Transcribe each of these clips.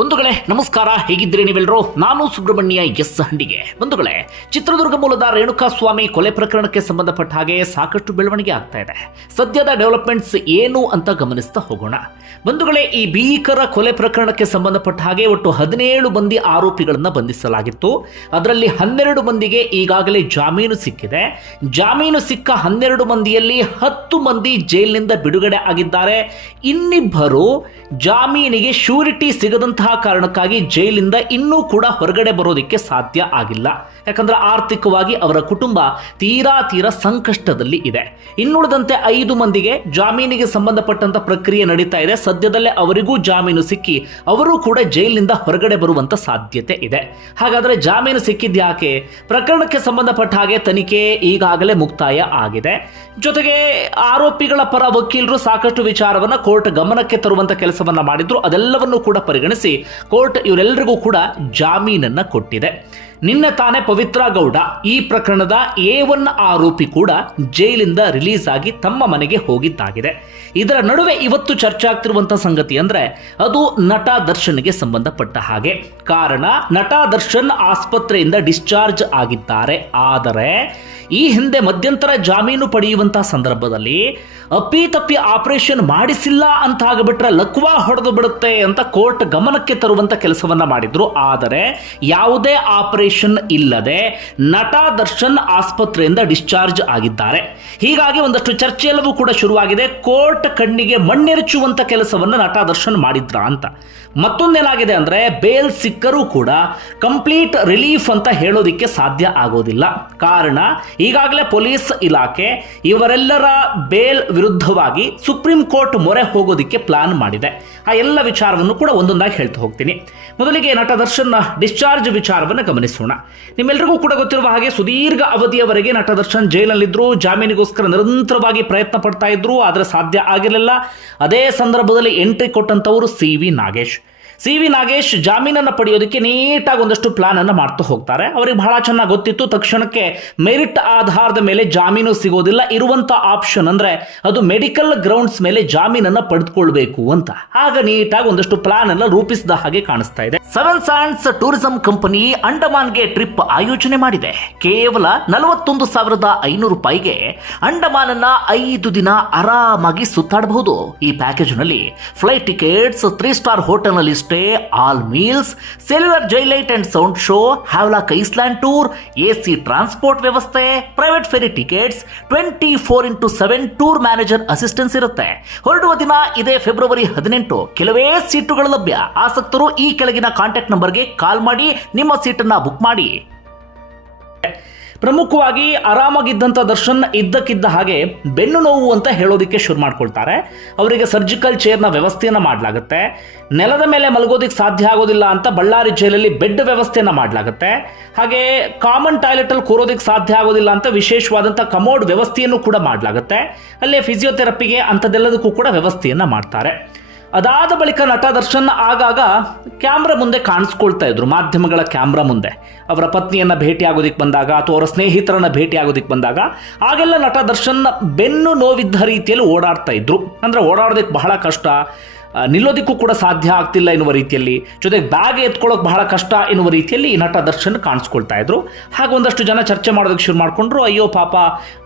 ಬಂಧುಗಳೇ, ನಮಸ್ಕಾರ. ಹೇಗಿದ್ದೀರಿ ನೀವೆಲ್ಲರೂ ನಾನು ಸುಬ್ರಹ್ಮಣ್ಯ ಎಸ್ ಹಂಡಿಗೆ. ಬಂಧುಗಳೇ, ಚಿತ್ರದುರ್ಗ ಮೂಲದ ರೇಣುಕಾ ಸ್ವಾಮಿ ಕೊಲೆ ಪ್ರಕರಣಕ್ಕೆ ಸಂಬಂಧಪಟ್ಟ ಹಾಗೆ ಸಾಕಷ್ಟು ಬೆಳವಣಿಗೆ ಆಗ್ತಾ ಇದೆ. ಸದ್ಯದ ಡೆವಲಪ್ಮೆಂಟ್ಸ್ ಏನು ಅಂತ ಗಮನಿಸ್ತಾ ಹೋಗೋಣ. ಬಂಧುಗಳೇ, ಈ ಭೀಕರ ಕೊಲೆ ಪ್ರಕರಣಕ್ಕೆ ಸಂಬಂಧಪಟ್ಟ ಹಾಗೆ ಒಟ್ಟು ಹದಿನೇಳು ಮಂದಿ ಆರೋಪಿಗಳನ್ನು ಬಂಧಿಸಲಾಗಿತ್ತು. ಅದರಲ್ಲಿ ಹನ್ನೆರಡು ಮಂದಿಗೆ ಈಗಾಗಲೇ ಜಾಮೀನು ಸಿಕ್ಕಿದೆ. ಜಾಮೀನು ಸಿಕ್ಕ ಹನ್ನೆರಡು ಮಂದಿಯಲ್ಲಿ ಹತ್ತು ಮಂದಿ ಜೈಲಿನಿಂದ ಬಿಡುಗಡೆ ಆಗಿದ್ದಾರೆ. ಇನ್ನಿಬ್ಬರು ಜಾಮೀನಿಗೆ ಶ್ಯೂರಿಟಿ ಸಿಗದಂತಹ ಕಾರಣಕ್ಕಾಗಿ ಜೈಲಿಂದ ಇನ್ನೂ ಕೂಡ ಹೊರಗಡೆ ಬರೋದಕ್ಕೆ ಸಾಧ್ಯ ಆಗಿಲ್ಲ. ಯಾಕಂದ್ರೆ ಆರ್ಥಿಕವಾಗಿ ಅವರ ಕುಟುಂಬ ತೀರಾ ತೀರಾ ಸಂಕಷ್ಟದಲ್ಲಿ ಇದೆ. ಇನ್ನುಳಿದಂತೆ ಐದು ಮಂದಿಗೆ ಜಾಮೀನಿಗೆ ಸಂಬಂಧಪಟ್ಟಂತ ಪ್ರಕ್ರಿಯೆ ನಡೀತಾ ಇದೆ. ಸದ್ಯದಲ್ಲೇ ಅವರಿಗೂ ಜಾಮೀನು ಸಿಕ್ಕಿ ಅವರು ಕೂಡ ಜೈಲಿನಿಂದ ಹೊರಗಡೆ ಬರುವಂತ ಸಾಧ್ಯತೆ ಇದೆ. ಹಾಗಾದ್ರೆ ಜಾಮೀನು ಸಿಕ್ಕಿದ್ಯಾಕೆ ಪ್ರಕರಣಕ್ಕೆ ಸಂಬಂಧಪಟ್ಟ ಹಾಗೆ ತನಿಖೆ ಈಗಾಗಲೇ ಮುಕ್ತಾಯ ಆಗಿದೆ. ಜೊತೆಗೆ ಆರೋಪಿಗಳ ಪರ ವಕೀಲರು ಸಾಕಷ್ಟು ವಿಚಾರವನ್ನ ಕೋರ್ಟ್ ಗಮನಕ್ಕೆ ತರುವಂತ ಕೆಲಸವನ್ನ ಮಾಡಿದ್ರು. ಅದೆಲ್ಲವನ್ನೂ ಕೂಡ ಪರಿಗಣಿಸಿ ಕೋರ್ಟ್ ಇವರೆಲ್ಲರಿಗೂ ಕೂಡ ಜಾಮೀನನ್ನು ಕೊಟ್ಟಿದೆ. ನಿನ್ನೆ ತಾನೇ ಪವಿತ್ರ ಗೌಡ. ಈ ಪ್ರಕರಣದ ಎ ಒನ್ ಆರೋಪಿ ಕೂಡ ಜೈಲಿಂದ ರಿಲೀಸ್ ಆಗಿ ತಮ್ಮ ಮನೆಗೆ ಹೋಗಿದ್ದಾಗಿದೆ. ಇದರ ನಡುವೆ ಇವತ್ತು ಚರ್ಚೆ ಆಗ್ತಿರುವಂತಹ ಸಂಗತಿ ಅಂದ್ರೆ ಅದು ನಟ ದರ್ಶನ್ಗೆ ಸಂಬಂಧಪಟ್ಟ ಹಾಗೆ. ಕಾರಣ, ನಟ ದರ್ಶನ್ ಆಸ್ಪತ್ರೆಯಿಂದ ಡಿಸ್ಚಾರ್ಜ್ ಆಗಿದ್ದಾರೆ. ಆದರೆ, ಈ ಹಿಂದೆ ಮಧ್ಯಂತರ ಜಾಮೀನು ಪಡೆಯುವಂತಹ ಸಂದರ್ಭದಲ್ಲಿ ಅಪ್ಪಿತಪ್ಪಿ ಆಪರೇಷನ್ ಮಾಡಿಸಿಲ್ಲ ಅಂತ ಆಗಿಬಿಟ್ರೆ ಲಕ್ವಾ ಹೊಡೆದು ಬಿಡುತ್ತೆ ಅಂತ ಕೋರ್ಟ್ ಗಮನಕ್ಕೆ ತರುವಂತ ಕೆಲಸವನ್ನ ಮಾಡಿದ್ರು. ಆದರೆ, ಯಾವುದೇ ಆಪರೇಷನ್ ಇಲ್ಲದೆ ನಟ ದರ್ಶನ್ ಆಸ್ಪತ್ರೆಯಿಂದ ಡಿಸ್ಚಾರ್ಜ್ ಆಗಿದ್ದಾರೆ. ಹೀಗಾಗಿ ಒಂದಷ್ಟು ಚರ್ಚೆಯಲ್ಲವೂ ಕೂಡ ಶುರುವಾಗಿದೆ. ಕೋರ್ಟ್ ಕಣ್ಣಿಗೆ ಮಣ್ಣೆರಚುವಂತ ಕೆಲಸವನ್ನ ನಟ ದರ್ಶನ್ ಮಾಡಿದ್ರ ಅಂತ. ಮತ್ತೊಂದೇನಾಗಿದೆ ಅಂದ್ರೆ ಬೇಲ್ ಸಿಕ್ಕರೂ ಕೂಡ ಕಂಪ್ಲೀಟ್ ರಿಲೀಫ್ ಅಂತ ಹೇಳೋದಿಕ್ಕೆ ಸಾಧ್ಯ ಆಗೋದಿಲ್ಲ. ಕಾರಣ ಈಗಾಗಲೇ ಪೊಲೀಸ್ ಇಲಾಖೆ ಇವರೆಲ್ಲರ ಬೇಲ್ ವಿರುದ್ಧವಾಗಿ ಸುಪ್ರೀಂ ಕೋರ್ಟ್ ಮೊರೆ ಹೋಗೋದಿಕ್ಕೆ ಪ್ಲಾನ್ ಮಾಡಿದೆ. ಆ ಎಲ್ಲ ವಿಚಾರವನ್ನು ಕೂಡ ಒಂದೊಂದಾಗಿ ಹೇಳ್ತಾ ಹೋಗ್ತೀನಿ. ಮೊದಲಿಗೆ ನಟ ದರ್ಶನ್ ಡಿಸ್ಚಾರ್ಜ್ ವಿಚಾರವನ್ನು ಗಮನಿಸೋಣ ನಿಮ್ಮೆಲ್ಲರಿಗೂ ಕೂಡ ಗೊತ್ತಿರುವ ಹಾಗೆ ಸುದೀರ್ಘ ಅವಧಿಯವರೆಗೆ ನಟ ದರ್ಶನ್ ಜೈಲಲ್ಲಿದ್ದರು ಜಾಮೀನಿಗೋಸ್ಕರ ನಿರಂತರವಾಗಿ ಪ್ರಯತ್ನ ಪಡ್ತಾ ಇದ್ರು, ಆದರೆ ಸಾಧ್ಯ ಆಗಿರಲಿಲ್ಲ. ಅದೇ ಸಂದರ್ಭದಲ್ಲಿ entry ಕೊಟ್ಟಂಥವರು C V Nagesh. C V Nagesh ಜಾಮೀನನ್ನು ಪಡೆಯೋದಕ್ಕೆ ನೀಟಾಗಿ ಒಂದಷ್ಟು ಪ್ಲಾನ್ ಅನ್ನು ಮಾಡ್ತಾ ಹೋಗ್ತಾರೆ. ಅವರಿಗೆ ಬಹಳ ಚೆನ್ನಾಗಿ ಗೊತ್ತಿತ್ತು. ತಕ್ಷಣಕ್ಕೆ ಮೆರಿಟ್ ಆಧಾರದ ಮೇಲೆ ಜಾಮೀನು ಸಿಗೋದಿಲ್ಲ. ಇರುವಂತ ಆಪ್ಷನ್ ಅಂದ್ರೆ ಅದು ಮೆಡಿಕಲ್ ಗ್ರೌಂಡ್ಸ್ ಮೇಲೆ ಜಾಮೀನನ್ನು ಪಡೆದುಕೊಳ್ಬೇಕು ಅಂತ. ಆಗ ನೀಟಾಗಿ ಒಂದಷ್ಟು ಪ್ಲಾನ್ ಅನ್ನು ರೂಪಿಸಿದ ಹಾಗೆ ಕಾಣಿಸ್ತಾ ಇದೆ. ಸೆವೆನ್ ಸ್ಯಾಂಡ್ಸ್ ಟೂರಿಸಂ ಕಂಪನಿ ಅಂಡಮಾನ್ಗೆ ಟ್ರಿಪ್ ಆಯೋಜನೆ ಮಾಡಿದೆ. ಕೇವಲ ನಲವತ್ತೊಂದು ಸಾವಿರದ ಐನೂರು ರೂಪಾಯಿಗೆ ಅಂಡಮಾನನ್ನ ಐದು ದಿನ ಆರಾಮಾಗಿ ಸುತ್ತಾಡಬಹುದು. ಈ ಪ್ಯಾಕೇಜ್ನಲ್ಲಿ ಫ್ಲೈಟ್ ಟಿಕೆಟ್ಸ್ ತ್ರೀ ಸ್ಟಾರ್ ಹೋಟೆಲ್ನಲ್ಲಿ stay all meals cellular jail light and sound show Havelock island tour A C transport ವ್ಯವಸ್ಥೆ private ferry tickets twenty four into seven tour manager assistance ಇರುತ್ತೆ. ಹೊರಡುವ ದಿನ ಇದೇ ಫೆಬ್ರವರಿ ಹದಿನೆಂಟು. ಕೆಲವೇ ಸೀಟುಗಳು ಲಭ್ಯ. ಆಸಕ್ತರು ಈ ಕೆಳಗಿನ ಕಾಂಟ್ಯಾಕ್ಟ್ ನಂಬರ್ಗೆ ಕಾಲ್ ಮಾಡಿ, ನಿಮ್ಮ ಸೀಟನ್ನು ಬುಕ್ ಮಾಡಿ. ಪ್ರಮುಖವಾಗಿ ಆರಾಮಾಗಿದ್ದಂಥ ದರ್ಶನ್ ಇದ್ದಕ್ಕಿದ್ದ ಹಾಗೆ ಬೆನ್ನು ನೋವು ಅಂತ ಹೇಳೋದಕ್ಕೆ ಶುರು ಮಾಡ್ಕೊಳ್ತಾರೆ. ಅವರಿಗೆ ಸರ್ಜಿಕಲ್ ಚೇರ್ನ ವ್ಯವಸ್ಥೆಯನ್ನು ಮಾಡಲಾಗುತ್ತೆ. ನೆಲದ ಮೇಲೆ ಮಲಗೋದಕ್ಕೆ ಸಾಧ್ಯ ಆಗೋದಿಲ್ಲ ಅಂತ ಬಳ್ಳಾರಿ ಜೈಲಲ್ಲಿ ಬೆಡ್ ವ್ಯವಸ್ಥೆಯನ್ನು ಮಾಡಲಾಗುತ್ತೆ. ಹಾಗೆ ಕಾಮನ್ ಟಾಯ್ಲೆಟಲ್ಲಿ ಕೂರೋದಕ್ಕೆ ಸಾಧ್ಯ ಆಗೋದಿಲ್ಲ ಅಂತ ವಿಶೇಷವಾದಂಥ ಕಮೋಡ್ ವ್ಯವಸ್ಥೆಯನ್ನು ಕೂಡ ಮಾಡಲಾಗುತ್ತೆ. ಅಲ್ಲೇ ಫಿಸಿಯೋಥೆರಪಿಗೆ ಅಂಥದ್ದೆಲ್ಲದಕ್ಕೂ ಕೂಡ ವ್ಯವಸ್ಥೆಯನ್ನು ಮಾಡ್ತಾರೆ. ಅದಾದ ಬಳಿಕ ನಟ ದರ್ಶನ್ ಆಗಾಗ ಕ್ಯಾಮ್ರಾ ಮುಂದೆ ಕಾಣಿಸ್ಕೊಳ್ತಾ ಇದ್ರು. ಮಾಧ್ಯಮಗಳ ಕ್ಯಾಮ್ರಾ ಮುಂದೆ. ಅವರ ಪತ್ನಿಯನ್ನ ಭೇಟಿಯಾಗೋದಿಕ್ಕೆ ಬಂದಾಗ ಅಥವಾ ಅವರ ಸ್ನೇಹಿತರನ್ನ ಭೇಟಿ ಆಗೋದಿಕ್ಕೆ ಬಂದಾಗ ಆಗೆಲ್ಲ ನಟ ದರ್ಶನ್ ಬೆನ್ನು ನೋವಿದ್ದ ರೀತಿಯಲ್ಲಿ ಓಡಾಡ್ತಾ ಇದ್ರು. ಅಂದ್ರೆ ಓಡಾಡೋದಕ್ಕೆ ಬಹಳ ಕಷ್ಟ. ನಿಲ್ಲೋದಕ್ಕೂ ಕೂಡ ಸಾಧ್ಯ ಆಗ್ತಿಲ್ಲ ಎನ್ನುವ ರೀತಿಯಲ್ಲಿ. ಜೊತೆಗೆ ಬ್ಯಾಗ್ ಎತ್ಕೊಳ್ಳೋಕೆ ಬಹಳ ಕಷ್ಟ ಎನ್ನುವ ರೀತಿಯಲ್ಲಿ ಈ ನಟ ದರ್ಶನ್ ಕಾಣಿಸ್ಕೊಳ್ತಾ ಇದ್ರು. ಹಾಗೆ ಒಂದಷ್ಟು ಜನ ಚರ್ಚೆ ಮಾಡೋದಕ್ಕೆ ಶುರು ಮಾಡಿಕೊಂಡ್ರು. ಅಯ್ಯೋ ಪಾಪ,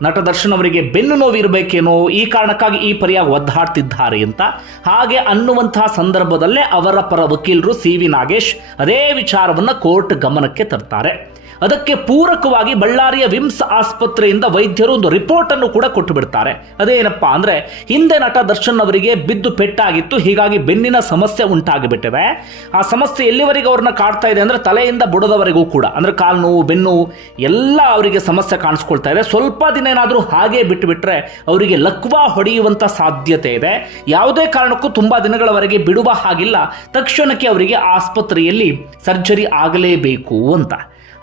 ನಟ ದರ್ಶನ್ ಅವರಿಗೆ ಬೆನ್ನು ನೋವು ಇರಬೇಕೇನೋ ಈ ಕಾರಣಕ್ಕಾಗಿ ಈ ಪರಿಯಾಗಿ ಒದ್ದಾಡ್ತಿದ್ದಾರೆ ಅಂತ. ಹಾಗೆ ಅನ್ನುವಂತಹ ಸಂದರ್ಭದಲ್ಲೇ ಅವರ ಪರ ವಕೀಲರು ಸಿ ವಿ ನಾಗೇಶ್ ಅದೇ ವಿಚಾರವನ್ನು ಕೋರ್ಟ್ ಗಮನಕ್ಕೆ ತರ್ತಾರೆ. ಅದಕ್ಕೆ ಪೂರಕವಾಗಿ ಬಳ್ಳಾರಿಯ ವಿಮ್ಸ್ ಆಸ್ಪತ್ರೆಯಿಂದ ವೈದ್ಯರು ಒಂದು ರಿಪೋರ್ಟ್ ಅನ್ನು ಕೂಡ ಕೊಟ್ಟು ಬಿಡ್ತಾರೆ ಅದೇನಪ್ಪಾ ಅಂದ್ರೆ, ಹಿಂದೆ ನಟ ದರ್ಶನ್ ಅವರಿಗೆ ಬಿದ್ದು ಪೆಟ್ಟಾಗಿತ್ತು, ಹೀಗಾಗಿ ಬೆನ್ನಿನ ಸಮಸ್ಯೆ ಉಂಟಾಗಿಬಿಟ್ಟಿದೆ ಆ ಸಮಸ್ಯೆ ಎಲ್ಲಿವರೆಗೂ ಅವ್ರನ್ನ ಕಾಡ್ತಾ ಇದೆ ಅಂದ್ರೆ ತಲೆಯಿಂದ ಬುಡದವರೆಗೂ ಕೂಡ. ಅಂದ್ರೆ ಕಾಲು ನೋವು, ಬೆನ್ನು, ಎಲ್ಲ ಅವರಿಗೆ ಸಮಸ್ಯೆ ಕಾಣಿಸ್ಕೊಳ್ತಾ ಇದೆ. ಸ್ವಲ್ಪ ದಿನ ಏನಾದರೂ ಹಾಗೆ ಬಿಟ್ಟುಬಿಟ್ರೆ ಅವರಿಗೆ ಲಕ್ವಾ ಹೊಡೆಯುವಂತ ಸಾಧ್ಯತೆ ಇದೆ. ಯಾವುದೇ ಕಾರಣಕ್ಕೂ ತುಂಬಾ ದಿನಗಳವರೆಗೆ ಬಿಡುವ ಹಾಗಿಲ್ಲ. ತಕ್ಷಣಕ್ಕೆ ಅವರಿಗೆ ಆಸ್ಪತ್ರೆಯಲ್ಲಿ ಸರ್ಜರಿ ಆಗಲೇಬೇಕು ಅಂತ.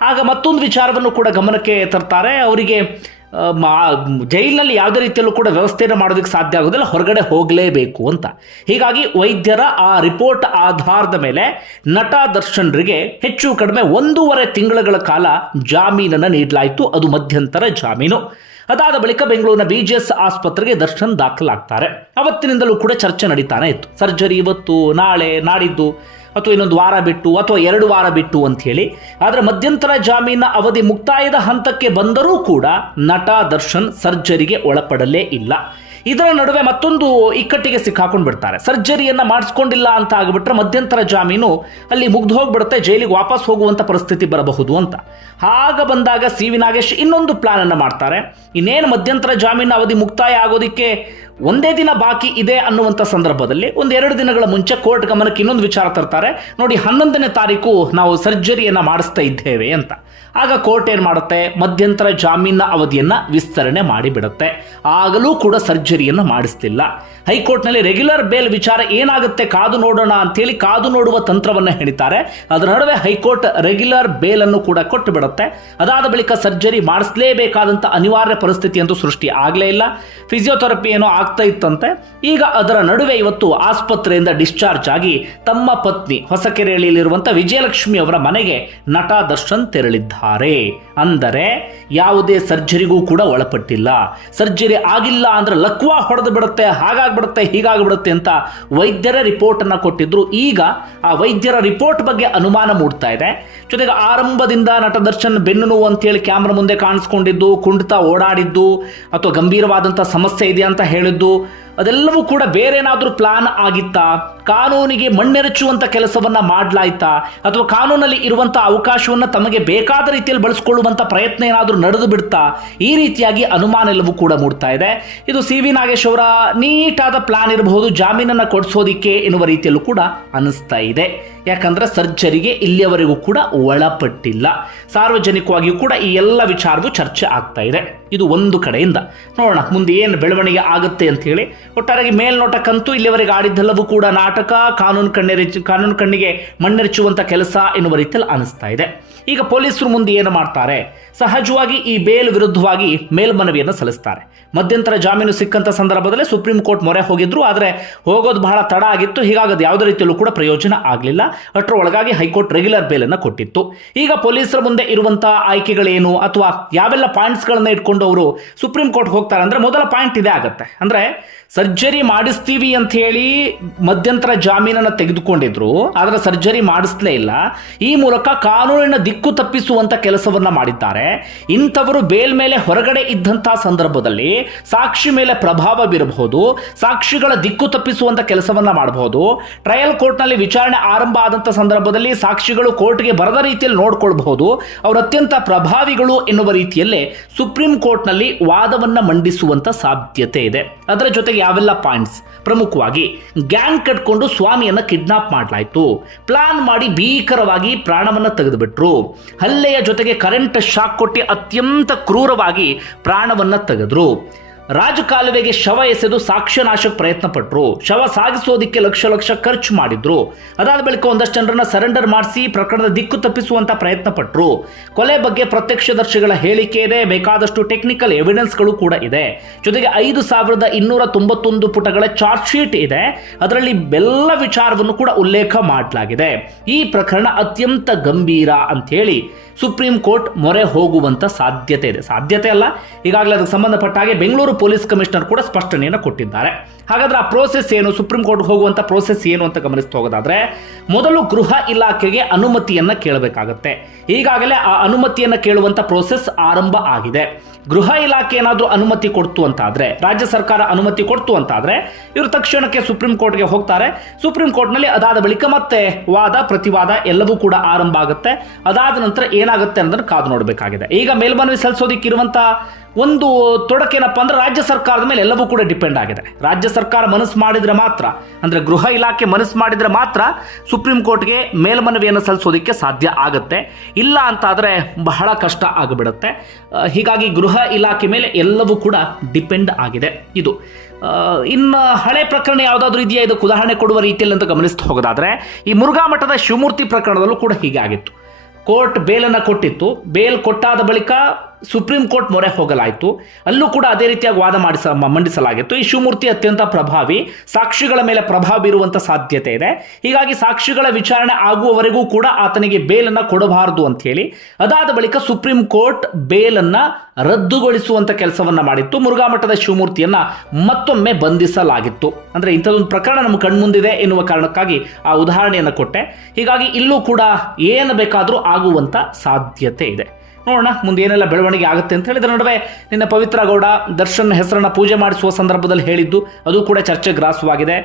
ಆಗ ಮತ್ತೊಂದು ವಿಚಾರವನ್ನು ಕೂಡ ಗಮನಕ್ಕೆ ತರ್ತಾರೆ. ಅವರಿಗೆ ಜೈಲಿನಲ್ಲಿ ಯಾವುದೇ ರೀತಿಯಲ್ಲೂ ಕೂಡ ವ್ಯವಸ್ಥೆಯನ್ನು ಮಾಡೋದಕ್ಕೆ ಸಾಧ್ಯ ಆಗೋದಿಲ್ಲ ಹೊರಗಡೆ ಹೋಗಲೇಬೇಕು ಅಂತ. ಹೀಗಾಗಿ ವೈದ್ಯರ ಆ ರಿಪೋರ್ಟ್ ಆಧಾರದ ಮೇಲೆ ನಟ ದರ್ಶನ್ರಿಗೆ ಹೆಚ್ಚು ಕಡಿಮೆ ಒಂದೂವರೆ ತಿಂಗಳುಗಳ ಕಾಲ ಜಾಮೀನನ್ನು ನೀಡಲಾಯಿತು. ಅದು ಮಧ್ಯಂತರ ಜಾಮೀನು. ಅದಾದ ಬಳಿಕ ಬೆಂಗಳೂರಿನ ಬಿ ಜಿ ಎಸ್ ಆಸ್ಪತ್ರೆಗೆ ದರ್ಶನ್ ದಾಖಲಾಗ್ತಾರೆ. ಅವತ್ತಿನಿಂದಲೂ ಕೂಡ ಚರ್ಚೆ ನಡೀತಾನೆ ಇತ್ತು. ಸರ್ಜರಿ ಇವತ್ತು, ನಾಳೆ ನಾಡಿದ್ದು ಅಥವಾ ಇನ್ನೊಂದು ವಾರ ಬಿಟ್ಟು ಅಥವಾ ಎರಡು ವಾರ ಬಿಟ್ಟು ಅಂತ ಹೇಳಿ. ಆದರೆ ಮಧ್ಯಂತರ ಜಾಮೀನ ಅವಧಿ ಮುಕ್ತಾಯದ ಹಂತಕ್ಕೆ ಬಂದರೂ ಕೂಡ ನಟ, ದರ್ಶನ್ ಸರ್ಜರಿಗೆ ಒಳಪಡಲೇ ಇಲ್ಲ. ಇದರ ನಡುವೆ ಮತ್ತೊಂದು ಇಕ್ಕಟ್ಟಿಗೆ ಸಿಕ್ಕಾಕೊಂಡು ಬಿಡ್ತಾರೆ. ಸರ್ಜರಿಯನ್ನ ಮಾಡಿಸ್ಕೊಂಡಿಲ್ಲ ಅಂತ ಆಗಿಬಿಟ್ರೆ ಮಧ್ಯಂತರ ಜಾಮೀನು ಅಲ್ಲಿ ಮುಗ್ದು ಹೋಗ್ಬಿಡುತ್ತೆ, ಜೈಲಿಗೆ ವಾಪಸ್ ಹೋಗುವಂತ ಪರಿಸ್ಥಿತಿ ಬರಬಹುದು ಅಂತ. ಆಗ ಬಂದಾಗ ಸಿ ವಿ ನಾಗೇಶ್ ಇನ್ನೊಂದು ಪ್ಲಾನ್ ಅನ್ನ ಮಾಡ್ತಾರೆ. ಇನ್ನೇನು ಮಧ್ಯಂತರ ಜಾಮೀನು ಅವಧಿ ಮುಕ್ತಾಯ ಆಗೋದಿಕ್ಕೆ ಒಂದೇ ದಿನ ಬಾಕಿ ಇದೆ ಅನ್ನುವಂಥ ಸಂದರ್ಭದಲ್ಲಿ ಒಂದೆರಡು ದಿನಗಳ ಮುಂಚೆ ಕೋರ್ಟ್ ಗಮನಕ್ಕೆ ಇನ್ನೊಂದು ವಿಚಾರ ತರ್ತಾರೆ. ನೋಡಿ, ಹನ್ನೊಂದನೇ ತಾರೀಕು ನಾವು ಸರ್ಜರಿಯನ್ನ ಮಾಡಿಸ್ತಾ ಇದ್ದೇವೆ ಅಂತ. ಆಗ ಕೋರ್ಟ್ ಏನು ಮಾಡುತ್ತೆ? ಮಧ್ಯಂತರ ಜಾಮೀನ ಅವಧಿಯನ್ನು ವಿಸ್ತರಣೆ ಮಾಡಿಬಿಡುತ್ತೆ. ಆಗಲೂ ಕೂಡ ಸರ್ಜರಿಯನ್ನು ಮಾಡಿಸ್ತಿಲ್ಲ. ಹೈಕೋರ್ಟ್ನಲ್ಲಿ ರೆಗ್ಯುಲರ್ ಬೇಲ್ ವಿಚಾರ ಏನಾಗುತ್ತೆ? ಕಾದು ನೋಡೋಣ ಅಂತೇಳಿ ಕಾದು ನೋಡುವ ತಂತ್ರವನ್ನು ಹೇಳಿದ್ದಾರೆ ಅದರ ನಡುವೆ ಹೈಕೋರ್ಟ್ ರೆಗ್ಯುಲರ್ ಬೇಲ್ ಅನ್ನು ಕೂಡ ಕೊಟ್ಟು ಬಿಡುತ್ತೆ ಅದಾದ ಬಳಿಕ ಸರ್ಜರಿ ಮಾಡಿಸಲೇಬೇಕಾದಂಥ ಅನಿವಾರ್ಯ ಪರಿಸ್ಥಿತಿ ಅಂತೂ ಸೃಷ್ಟಿ ಆಗಲೇ ಇಲ್ಲ. ಫಿಸಿಯೋಥೆರಪಿ ಏನೋ ಆಗ್ತಾ ಇತ್ತಂತೆ ಈಗ ಅದರ ನಡುವೆ ಇವತ್ತು ಆಸ್ಪತ್ರೆಯಿಂದ ಡಿಸ್ಚಾರ್ಜ್ ಆಗಿ ತಮ್ಮ ಪತ್ನಿ ಹೊಸಕೆರೆಯಲ್ಲಿರುವಂಥ ವಿಜಯಲಕ್ಷ್ಮಿ ಅವರ ಮನೆಗೆ ನಟ ದರ್ಶನ್ ತೆರಳಿದ್ದಾರೆ. ಅಂದರೆ ಯಾವುದೇ ಸರ್ಜರಿಗೂ ಕೂಡ ಒಳಪಟ್ಟಿಲ್ಲ. ಸರ್ಜರಿ ಆಗಿಲ್ಲ ಅಂದ್ರೆ ಲಕ್ವಾ ಹೊಡೆದು ಬಿಡುತ್ತೆ, ಹಾಗಾಗ್ಬಿಡುತ್ತೆ, ಹೀಗಾಗ್ಬಿಡುತ್ತೆ ಅಂತ ವೈದ್ಯರ ರಿಪೋರ್ಟ್ ಅನ್ನ ಕೊಟ್ಟಿದ್ರು. ಈಗ ಆ ವೈದ್ಯರ ರಿಪೋರ್ಟ್ ಬಗ್ಗೆ ಅನುಮಾನ ಮೂಡ್ತಾ ಇದೆ. ಜೊತೆಗೆ ಆರಂಭದಿಂದ ನಟ ದರ್ಶನ್ ಬೆನ್ನು ನೋವು ಅಂತೇಳಿ ಕ್ಯಾಮ್ರಾ ಮುಂದೆ ಕಾಣಿಸ್ಕೊಂಡಿದ್ದು ಕುಂಡ್ತಾ ಓಡಾಡಿದ್ದು ಅಥವಾ ಗಂಭೀರವಾದಂಥ ಸಮಸ್ಯೆ ಇದೆ ಅಂತ ಹೇಳಿದ್ದು ಅದೆಲ್ಲವೂ ಕೂಡ ಬೇರೇನಾದರೂ ಪ್ಲಾನ್ ಆಗಿತ್ತಾ? ಕಾನೂನಿಗೆ ಮಣ್ಣೆರಚುವಂಥ ಕೆಲಸವನ್ನ ಮಾಡಲಾಯ್ತಾ? ಅಥವಾ ಕಾನೂನಲ್ಲಿ ಇರುವಂಥ ಅವಕಾಶವನ್ನು ತಮಗೆ ಬೇಕಾದ ರೀತಿಯಲ್ಲಿ ಬಳಸ್ಕೊಳ್ಳುವಂಥ ಪ್ರಯತ್ನ ಏನಾದರೂ ನಡೆದು ಬಿಡ್ತಾ? ಈ ರೀತಿಯಾಗಿ ಅನುಮಾನ ಎಲ್ಲವೂ ಕೂಡ ಮೂಡ್ತಾ ಇದೆ. ಇದು ಸಿ ವಿ ನಾಗೇಶ್ ಅವರ ನೀಟಾದ ಪ್ಲಾನ್ ಇರಬಹುದು, ಜಾಮೀನನ್ನು ಕೊಡಿಸೋದಿಕ್ಕೆ ಎನ್ನುವ ರೀತಿಯಲ್ಲೂ ಕೂಡ ಅನ್ನಿಸ್ತಾ ಇದೆ. ಯಾಕಂದ್ರೆ ಸರ್ಜರಿಗೆ ಇಲ್ಲಿಯವರೆಗೂ ಕೂಡ ಒಳಪಟ್ಟಿಲ್ಲ. ಸಾರ್ವಜನಿಕವಾಗಿಯೂ ಕೂಡ ಈ ಎಲ್ಲ ವಿಚಾರವೂ ಚರ್ಚೆ ಆಗ್ತಾ ಇದೆ. ಇದು ಒಂದು ಕಡೆಯಿಂದ ನೋಡೋಣ, ಮುಂದೆ ಏನು ಬೆಳವಣಿಗೆ ಆಗುತ್ತೆ ಅಂತ ಹೇಳಿ. ಒಟ್ಟಾರೆಯಾಗಿ ಮೇಲ್ನೋಟಕ್ಕಂತೂ ಇಲ್ಲಿಯವರೆಗೆ ಆಡಿದ್ದೆಲ್ಲವೂ ಕೂಡ ನಾಟಕ, ಕಾನೂನು ಕಣ್ಣೆರಚು ಕಾನೂನು ಕಣ್ಣಿಗೆ ಮಣ್ಣೆರಚುವಂಥ ಕೆಲಸ ಎನ್ನುವ ರೀತಿಯಲ್ಲಿ ಅನಿಸ್ತಾ ಇದೆ. ಈಗ ಪೊಲೀಸರು ಮುಂದೆ ಏನು ಮಾಡ್ತಾರೆ? ಸಹಜವಾಗಿ ಈ ಬೇಲ್ ವಿರುದ್ಧವಾಗಿ ಮೇಲ್ಮನವಿಯನ್ನು ಸಲ್ಲಿಸ್ತಾರೆ. ಮಧ್ಯಂತರ ಜಾಮೀನು ಸಿಕ್ಕಂತ ಸಂದರ್ಭದಲ್ಲಿ ಸುಪ್ರೀಂ ಕೋರ್ಟ್ ಮೊರೆ ಹೋಗಿದ್ರು, ಆದರೆ ಹೋಗೋದು ಬಹಳ ತಡ ಆಗಿತ್ತು ಹೀಗಾಗಿ ಅದು ಯಾವುದೇ ರೀತಿಯಲ್ಲೂ ಕೂಡ ಪ್ರಯೋಜನ ಆಗಲಿಲ್ಲ. ಅಷ್ಟರ ಒಳಗಾಗಿ ಹೈಕೋರ್ಟ್ ರೆಗ್ಯುಲರ್ ಬೇಲನ್ನು ಕೊಟ್ಟಿತ್ತು. ಈಗ ಪೊಲೀಸರ ಮುಂದೆ ಇರುವಂತಹ ಆಯ್ಕೆಗಳೇನು, ಅಥವಾ ಯಾವೆಲ್ಲ ಪಾಯಿಂಟ್ಸ್ಗಳನ್ನ ಇಟ್ಕೊಂಡು ಅವರು ಸುಪ್ರೀಂ ಕೋರ್ಟ್ ಹೋಗ್ತಾರೆ, ಅಂದ್ರೆ ಮೊದಲ ಪಾಯಿಂಟ್ ಇದೇ ಆಗುತ್ತೆ. ಅಂದ್ರೆ ಸರ್ಜರಿ ಮಾಡಿಸ್ತೀವಿ ಅಂತ ಹೇಳಿ ಮಧ್ಯಂತರ ಜಾಮೀನನ್ನು ತೆಗೆದುಕೊಂಡಿದ್ರು, ಆದರೆ ಸರ್ಜರಿ ಮಾಡಿಸ್ಲೇ ಇಲ್ಲ. ಈ ಮೂಲಕ ಕಾನೂನಿನ ದಿಕ್ಕು ತಪ್ಪಿಸುವಂತ ಕೆಲಸವನ್ನ ಮಾಡಿದ್ದಾರೆ. ಇಂಥವರು ಬೇಲ್ ಮೇಲೆ ಹೊರಗಡೆ ಇದ್ದಂತಹ ಸಂದರ್ಭದಲ್ಲಿ ಸಾಕ್ಷಿ ಮೇಲೆ ಪ್ರಭಾವ ಬೀರಬಹುದು, ಸಾಕ್ಷಿಗಳ ದಿಕ್ಕು ತಪ್ಪಿಸುವಂತ ಕೆಲಸವನ್ನ ಮಾಡಬಹುದು, ಟ್ರಯಲ್ ಕೋರ್ಟ್ನಲ್ಲಿ ವಿಚಾರಣೆ ಆರಂಭ ಆದಂಥ ಸಂದರ್ಭದಲ್ಲಿ ಸಾಕ್ಷಿಗಳು ಕೋರ್ಟ್ಗೆ ಬರದ ರೀತಿಯಲ್ಲಿ ನೋಡ್ಕೊಳ್ಬಹುದು, ಅವರು ಅತ್ಯಂತ ಪ್ರಭಾವಿಗಳು ಎನ್ನುವ ರೀತಿಯಲ್ಲೇ ಸುಪ್ರೀಂ ಕೋರ್ಟ್ನಲ್ಲಿ ವಾದವನ್ನ ಮಂಡಿಸುವಂತ ಸಾಧ್ಯತೆ ಇದೆ. ಅದರ ಜೊತೆಗೆ ಯಾವೆಲ್ಲ ಪಾಯಿಂಟ್ಸ್? ಪ್ರಮುಖವಾಗಿ, ಗ್ಯಾಂಗ್ ಕಟ್ಕೊಂಡು ಸ್ವಾಮಿಯನ್ನ ಕಿಡ್ನಾಪ್ ಮಾಡಲಾಯಿತು. ಪ್ಲಾನ್ ಮಾಡಿ ಭೀಕರವಾಗಿ ಪ್ರಾಣವನ್ನ ತೆಗೆದುಬಿಟ್ರು. ಹಲ್ಲೆಯ ಜೊತೆಗೆ ಕರೆಂಟ್ ಶಾಕ್ ಕೊಟ್ಟು ಅತ್ಯಂತ ಕ್ರೂರವಾಗಿ ಪ್ರಾಣವನ್ನ ತೆಗೆದ್ರು. ರಾಜಕಾಲುವೆಗೆ ಶವ ಎಸೆದು ಸಾಕ್ಷ್ಯನಾಶಕ್ಕೆ ಪ್ರಯತ್ನ ಪಟ್ಟರು ಶವ ಸಾಗಿಸೋದಿಕ್ಕೆ ಲಕ್ಷ ಲಕ್ಷ ಖರ್ಚು ಮಾಡಿದ್ರು. ಅದಾದ ಬಳಿಕ ಒಂದಷ್ಟು ಜನರನ್ನ ಸರೆಂಡರ್ ಮಾಡಿಸಿ ಪ್ರಕರಣದ ದಿಕ್ಕು ತಪ್ಪಿಸುವಂತ ಪ್ರಯತ್ನ ಪಟ್ಟರು ಕೊಲೆ ಬಗ್ಗೆ ಪ್ರತ್ಯಕ್ಷದರ್ಶಿಗಳ ಹೇಳಿಕೆ ಇದೆ, ಬೇಕಾದಷ್ಟು ಟೆಕ್ನಿಕಲ್ ಎವಿಡೆನ್ಸ್ಗಳು ಕೂಡ ಇದೆ. ಜೊತೆಗೆ ಐದು ಸಾವಿರದ ಇನ್ನೂರ ತೊಂಬತ್ತೊಂದು ಪುಟಗಳ ಚಾರ್ಜ್ ಶೀಟ್ ಇದೆ. ಅದರಲ್ಲಿ ಬೆಲ್ಲ ವಿಚಾರವನ್ನು ಕೂಡ ಉಲ್ಲೇಖ ಮಾಡಲಾಗಿದೆ. ಈ ಪ್ರಕರಣ ಅತ್ಯಂತ ಗಂಭೀರ ಅಂತ ಹೇಳಿ ಸುಪ್ರೀಂ ಕೋರ್ಟ್ ಮೊರೆ ಹೋಗುವಂತ ಸಾಧ್ಯತೆ ಇದೆ. ಸಾಧ್ಯತೆ ಅಲ್ಲ, ಈಗಾಗಲೇ ಅದಕ್ಕೆ ಸಂಬಂಧಪಟ್ಟ ಹಾಗೆ ಬೆಂಗಳೂರು ಪೊಲೀಸ್ ಕಮಿಷನರ್ ಕೂಡ ಸ್ಪಷ್ಟನೆಯನ್ನು ಕೊಟ್ಟಿದ್ದಾರೆ. ಹಾಗಾದ್ರೆ ಆ ಪ್ರೋಸೆಸ್ ಏನು? ಸುಪ್ರೀಂ ಕೋರ್ಟ್ ಹೋಗುವಂತ ಪ್ರೋಸೆಸ್ ಏನು ಅಂತ ಗಮನಿಸ್ತಾ ಹೋಗೋದಾದ್ರೆ, ಮೊದಲು ಗೃಹ ಇಲಾಖೆಗೆ ಅನುಮತಿಯನ್ನ ಕೇಳಬೇಕಾಗತ್ತೆ. ಈಗಾಗಲೇ ಆ ಅನುಮತಿಯನ್ನ ಕೇಳುವಂತ ಪ್ರೋಸೆಸ್ ಆರಂಭ ಆಗಿದೆ. ಗೃಹ ಇಲಾಖೆ ಏನಾದರೂ ಅನುಮತಿ ಕೊಡ್ತು ಅಂತಾದ್ರೆ, ರಾಜ್ಯ ಸರ್ಕಾರ ಅನುಮತಿ ಕೊಡ್ತು ಅಂತಾದ್ರೆ, ಇವರು ತಕ್ಷಣಕ್ಕೆ ಸುಪ್ರೀಂ ಕೋರ್ಟ್ಗೆ ಹೋಗ್ತಾರೆ. ಸುಪ್ರೀಂ ಕೋರ್ಟ್ನಲ್ಲಿ ಅದಾದ ಬಳಿಕ ಮತ್ತೆ ವಾದ, ಪ್ರತಿವಾದ ಎಲ್ಲವೂ ಕೂಡ ಆರಂಭ ಆಗುತ್ತೆ. ಅದಾದ ನಂತರ ಏನಾಗುತ್ತೆ ಅನ್ನೋದನ್ನು ಕಾದು ನೋಡಬೇಕಾಗಿದೆ. ಈಗ ಮೇಲ್ಮನವಿ ಸಲ್ಲಿಸೋದಕ್ಕಿರುವಂತ ಒಂದು ತೊಡಕೇನಪ್ಪ ಅಂದ್ರೆ ರಾಜ್ಯ ಸರ್ಕಾರದ ಮೇಲೆ ಎಲ್ಲವೂ ಕೂಡ ಡಿಪೆಂಡ್ ಆಗಿದೆ. ರಾಜ್ಯ ಸರ್ಕಾರ ಮನಸ್ಸು ಮಾಡಿದ್ರೆ ಮಾತ್ರ, ಅಂದ್ರೆ ಗೃಹ ಇಲಾಖೆ ಮನಸ್ಸು ಮಾಡಿದ್ರೆ ಮಾತ್ರ ಸುಪ್ರೀಂ ಕೋರ್ಟ್ಗೆ ಮೇಲ್ಮನವಿಯನ್ನು ಸಲ್ಲಿಸೋದಕ್ಕೆ ಸಾಧ್ಯ ಆಗುತ್ತೆ. ಇಲ್ಲ ಅಂತಾದರೆ ಬಹಳ ಕಷ್ಟ ಆಗಿಬಿಡುತ್ತೆ. ಹೀಗಾಗಿ ಗೃಹ ಇಲಾಖೆ ಮೇಲೆ ಎಲ್ಲವೂ ಕೂಡ ಡಿಪೆಂಡ್ ಆಗಿದೆ. ಇದು ಇನ್ನ ಇನ್ನು ಹಳೆ ಪ್ರಕರಣ ಯಾವುದಾದ್ರೂ ಇದೆಯಾ? ಇದಕ್ಕೆ ಉದಾಹರಣೆ ಕೊಡುವ ರೀತಿಯಲ್ಲಿ ಅಂತ ಗಮನಿಸ್ತಾ ಹೋಗೋದಾದ್ರೆ, ಈ ಮುರುಘಾ ಮಠದ ಶಿವಮೂರ್ತಿ ಪ್ರಕರಣದಲ್ಲೂ ಕೂಡ ಹೀಗೆ ಆಗಿತ್ತು. ಕೋರ್ಟ್ ಬೇಲನ್ನು ಕೊಟ್ಟಿತ್ತು. ಬೇಲ್ ಕೊಟ್ಟಾದ ಬಳಿಕ ಸುಪ್ರೀಂ ಕೋರ್ಟ್ ಮೊರೆ ಹೋಗಲಾಯಿತು. ಅಲ್ಲೂ ಕೂಡ ಅದೇ ರೀತಿಯಾಗಿ ವಾದ ಮಾಡಿಸ ಮಂಡಿಸಲಾಗಿತ್ತು. ಈ ಶಿವಮೂರ್ತಿ ಅತ್ಯಂತ ಪ್ರಭಾವಿ, ಸಾಕ್ಷಿಗಳ ಮೇಲೆ ಪ್ರಭಾವ ಬೀರುವಂತ ಸಾಧ್ಯತೆ ಇದೆ. ಹೀಗಾಗಿ ಸಾಕ್ಷಿಗಳ ವಿಚಾರಣೆ ಆಗುವವರೆಗೂ ಕೂಡ ಆತನಿಗೆ ಬೇಲನ್ನು ಕೊಡಬಾರದು ಅಂತ ಹೇಳಿ, ಅದಾದ ಬಳಿಕ ಸುಪ್ರೀಂ ಕೋರ್ಟ್ ಬೇಲನ್ನು ರದ್ದುಗೊಳಿಸುವಂತ ಕೆಲಸವನ್ನು ಮಾಡಿತ್ತು. ಮುರುಘಾ ಮಠದ ಶಿವಮೂರ್ತಿಯನ್ನ ಮತ್ತೊಮ್ಮೆ ಬಂಧಿಸಲಾಗಿತ್ತು. ಅಂದ್ರೆ ಇಂಥದ್ದೊಂದು ಪ್ರಕರಣ ನಮ್ಮ ಕಣ್ಮುಂದಿದೆ ಎನ್ನುವ ಕಾರಣಕ್ಕಾಗಿ ಆ ಉದಾಹರಣೆಯನ್ನು ಕೊಟ್ಟೆ. ಹೀಗಾಗಿ ಇಲ್ಲೂ ಕೂಡ ಏನು ಬೇಕಾದರೂ ಆಗುವಂತ ಸಾಧ್ಯತೆ ಇದೆ. ನೋಡೋಣ ಮುಂದೆ ಏನೆಲ್ಲ ಬೆಳವಣಿಗೆ ಆಗುತ್ತೆ ಅಂತ ಹೇಳಿದ್ರು. ನಡುವೆ ನಿನ್ನ ಪವಿತ್ರ ಗೌಡ ದರ್ಶನ್ ಹೆಸರನ್ನ ಪೂಜೆ ಮಾಡಿಸುವ ಸಂದರ್ಭದಲ್ಲಿ ಹೇಳಿದ್ದು, ಅದು ಕೂಡ ಚರ್ಚೆ ಗ್ರಾಸವಾಗಿದೆ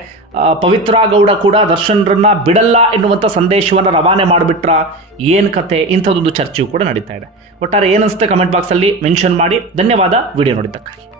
ಪವಿತ್ರ ಗೌಡ ಕೂಡ ದರ್ಶನ್ರನ್ನ ಬಿಡಲ್ಲ ಎನ್ನುವಂಥ ಸಂದೇಶವನ್ನು ರವಾನೆ ಮಾಡಿಬಿಟ್ರ ಏನು ಕತೆ? ಇಂಥದ್ದೊಂದು ಚರ್ಚೆಯು ಕೂಡ ನಡೀತಾ ಇದೆ. ಒಟ್ಟಾರೆ ಏನನ್ಸುತ್ತೆ ಕಮೆಂಟ್ ಬಾಕ್ಸಲ್ಲಿ ಮೆನ್ಷನ್ ಮಾಡಿ. ಧನ್ಯವಾದ. ವಿಡಿಯೋ ನೋಡಿದ್ದಕ್ಕಾಗಿ.